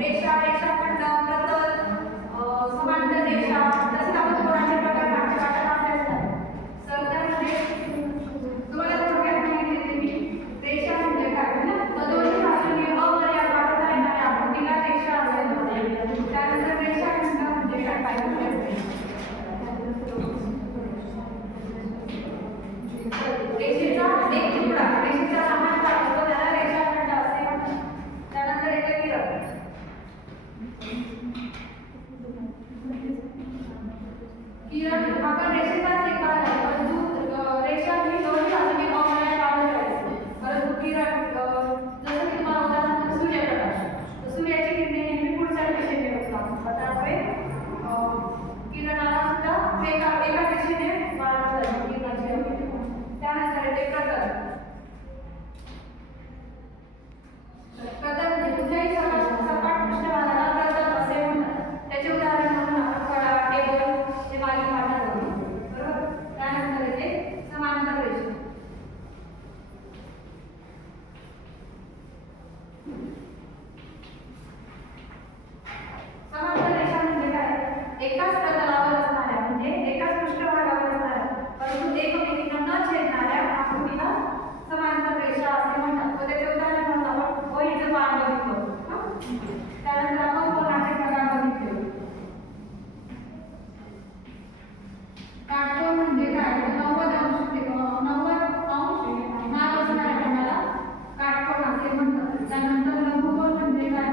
रेषा, रेषाखंड, प्रतल, समांतर रेषा, तसेच आपण कोणाचे प्रकार मागच्या पाठात अभ्यास झाला. तर त्यामध्ये तुम्हाला थोडक्यात माहिती देते मी. रेषा म्हणजे काय ना, तर दोन्ही बाजूने अमर्याद वाढवता येणाऱ्या आकृतीला रेषा असे म्हणतात. त्यानंतर रेषाखंड म्हणजे काय पाहिजे. रेषेचा एक तुकडा, रेषेचा लहान भाग असतो त्याला रेषाखंड असे म्हणतात. त्यानंतर येते किरण. किरण आपण रेषेचाच एक भाग आहे, परंतु रेषा ही दोन्ही बाजूने अमर्याद वाढवली जाते. परंतु किरण जसं की तुम्हाला उदाहरणार्थ सूर्यप्रकाश, तर सूर्याची किरणे नेहमी पुढच्या दिशेने असतात. त्यामुळे किरणाला सुद्धा एका दिशेने वाढवलं जाते किरणाची. त्यानंतर येते प्रतल. प्रतल म्हणजे कुठल्याही सपाट पृष्ठभागाला प्रतल असे म्हणतात. त्याचे उदाहरण म्हणून आपण फळा, टेबल हे मागील पाठात होते, बरोबर. त्यानंतर येते समांतर रेषा. समांतर रेषा म्हणजे काय, एकाच प्रतलावर असणाऱ्या म्हणजे एकाच पृष्ठभागावर असणाऱ्या परंतु एकमेकींना न छेदणाऱ्या आकृतीला समांतर रेषा असे म्हणतात. व त्याचे उदाहरण म्हणून आपण वहीचं पान बघितलं. त्यानंतर आपण कोणाचे प्रकार बघितले. काटकोन म्हणजे काय, 90 अंश माग असणाऱ्या कोणाला काटकोन असे म्हणतात. त्यानंतर लंबकोन म्हणजे काय,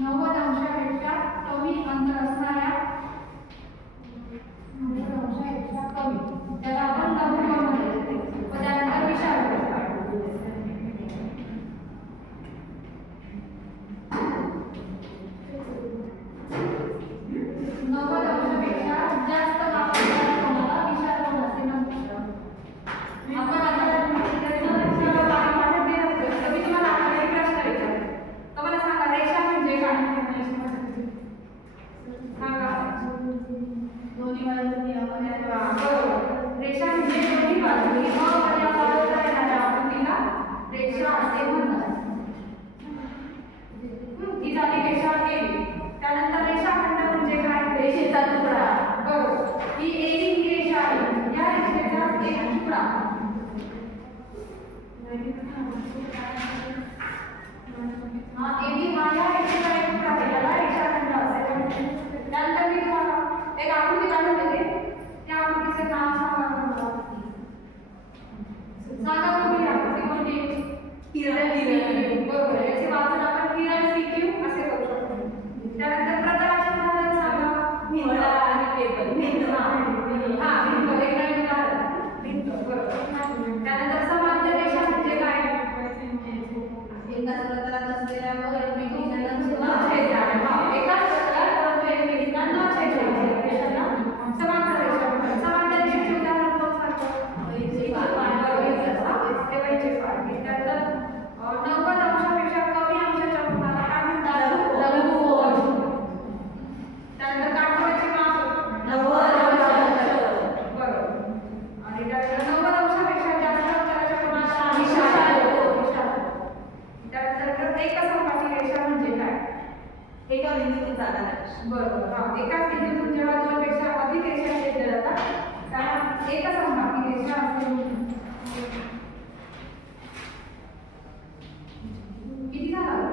90 अंशापेक्षा कमी अंतर असणाऱ्या, 90 अंशापेक्षा कमी, त्याला आपण लंबकोन म्हणतो. व त्यानंतर विशालकोन. रेषा म्हणजे दोन्ही बाजूने अमर्याद वाढवता येणाऱ्या आकृतीला रेषा असे म्हणतात. ही झाली रेषा गेली. त्यानंतर रेषाखंड म्हणजे काय, रेषेचा तुकडा, बरोबर. ही एबी रेषा आहे, या रेषेचा एक तुकडा. एबी हा या रेषेचा एक तुकडा आहे, याला रेषाखंड असे म्हणतात. त्यानंतर मी तुम्हाला एक आकृती काढून देते. त्या आकृतीचे नाव सांगा तुम्ही. आकृती कोणती, किरण, बरोबर. याचे वाचन आपण किरण सीक्यू असे करू शकतो. त्यानंतर प्रतलाचे उदाहरण सांगा. फळा आणि टेबल. हा, भिंत एक नवीन उदाहरण, भिंत, बरोबर. त्यानंतर समांतर रेषा म्हणजे काय, एकाच प्रतलात असलेल्यावर एकमेकींना न छेदणाऱ्या, एकाच प्रतलात परंतु एकमेकींना न छेदणाऱ्या रेषांना समांतर रेषा म्हणतात. समांतर रेषेचे उदाहरण कोण सांगतो, वहीचे पान. त्यानंतर 90 अंशापेक्षा कमी अंशाच्या कोणाला काय म्हणतात, लंबकोन. त्यानंतर काटकोनाचे माप 90 अंश, बरोबर. आणि त्यानंतर 90 अंशापेक्षा जास्त अंतराच्या कोणाला विशालकोन. त्यानंतर एकसंपाती रेषा म्हणजे काय, एका बिंदूतून जाणाऱ्या, बरोबर. हा, एकाच बिंदूतून जेव्हा दोनपेक्षा अधिक रेषा छेदल्या जातात त्याला एकसंपाती रेषा असे म्हणतात. किती झालं,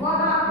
व हा